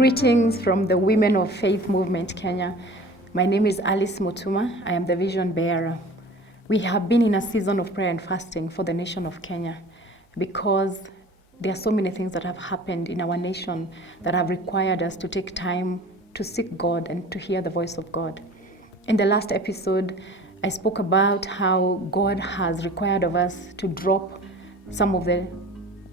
Greetings from the Women of Faith Movement Kenya. My name is Alice Mutuma. I am the vision bearer. We have been in a season of prayer and fasting for the nation of Kenya because there are so many things that have happened in our nation that have required us to take time to seek God and to hear the voice of God. In the last episode, I spoke about how God has required of us to drop some of the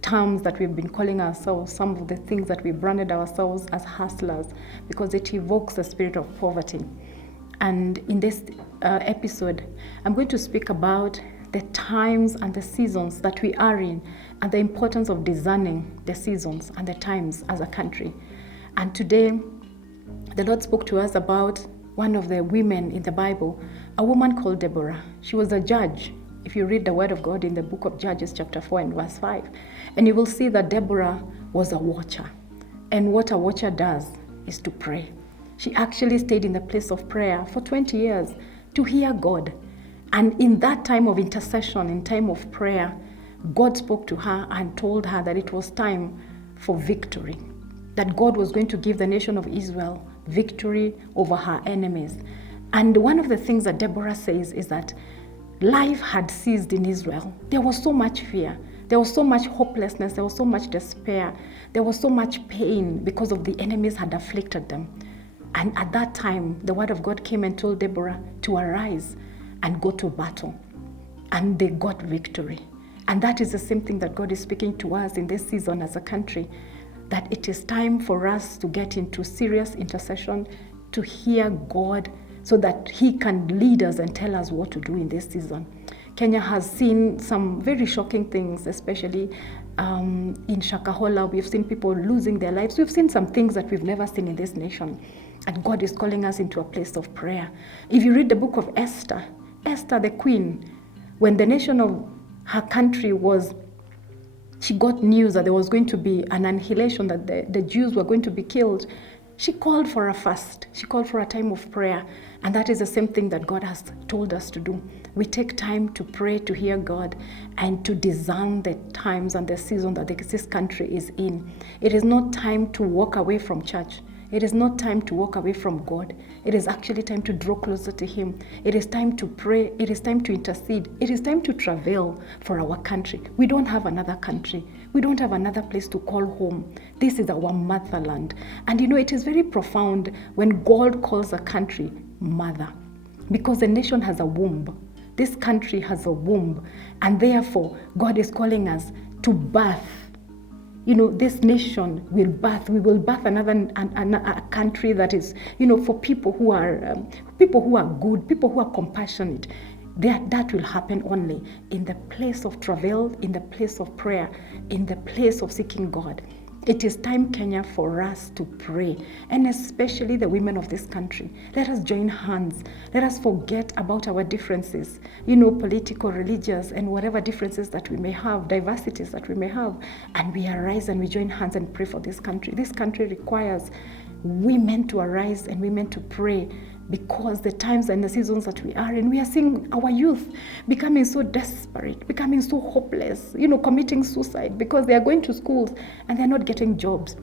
terms that we've been calling ourselves, some of the things that we branded ourselves as hustlers, because it evokes the spirit of poverty. And in this episode, I'm going to speak about the times and the seasons that we are in and the importance of discerning the seasons and the times as a country. And today, the Lord spoke to us about one of the women in the Bible, a woman called Deborah. She was a judge. If you read the word of God in the book of Judges chapter 4 and verse 5, and you will see that Deborah was a watcher. And what a watcher does is to pray. She actually stayed in the place of prayer for 20 years to hear God. And in that time of intercession, in time of prayer, God spoke to her and told her that it was time for victory, that God was going to give the nation of Israel victory over her enemies. And one of the things that Deborah says is that life had ceased in Israel. There was so much fear. There was so much hopelessness. There was so much despair. There was so much pain because of the enemies had afflicted them. And at that time, the word of God came and told Deborah to arise and go to battle. And they got victory. And that is the same thing that God is speaking to us in this season as a country, that it is time for us to get into serious intercession, to hear God, so that He can lead us and tell us what to do in this season. Kenya has seen some very shocking things, especially in Shakahola. We've seen people losing their lives. We've seen some things that we've never seen in this nation. And God is calling us into a place of prayer. If you read the book of Esther, Esther the queen, when the nation of her country she got news that there was going to be an annihilation, that the Jews were going to be killed, she called for a fast. She called for a time of prayer. And that is the same thing that God has told us to do. We take time to pray, to hear God, and to discern the times and the season that this country is in. It is not time to walk away from church. It is not time to walk away from God. It is actually time to draw closer to Him. It is time to pray. It is time to intercede. It is time to travail for our country. We don't have another country. We don't have another place to call home. This is our motherland. And it is very profound when God calls a country mother, because the nation has a womb. This country has a womb. And therefore, God is calling us to birth. This nation will birth. We will birth a country that is, for people who are good, people who are compassionate. That will happen only in the place of travail, in the place of prayer, in the place of seeking God. It is time, Kenya, for us to pray, and especially the women of this country. Let us join hands. Let us forget about our differences, political, religious, and whatever differences that we may have, diversities that we may have, and we arise and we join hands and pray for this country. This country requires women to arise and women to pray, because the times and the seasons that we are in, we are seeing our youth becoming so desperate, becoming so hopeless, committing suicide because they are going to schools and they're not getting jobs.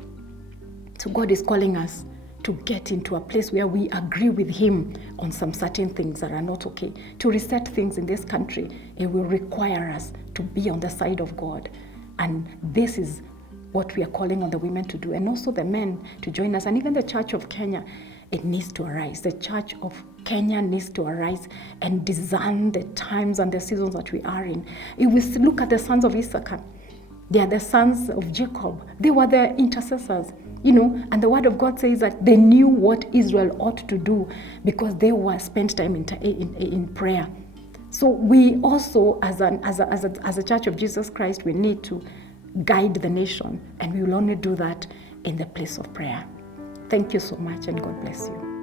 So God is calling us to get into a place where we agree with Him on some certain things that are not okay. To reset things in this country, it will require us to be on the side of God. And this is what we are calling on the women to do, and also the men to join us, and even the Church of Kenya. It needs to arise. The Church of Kenya needs to arise and discern the times and the seasons that we are in. If we look at the sons of Isaacher, they are the sons of Jacob. They were the intercessors, and the word of God says that they knew what Israel ought to do because they were spent time in prayer. So we also, as a Church of Jesus Christ, we need to guide the nation, and we will only do that in the place of prayer. Thank you so much, and God bless you.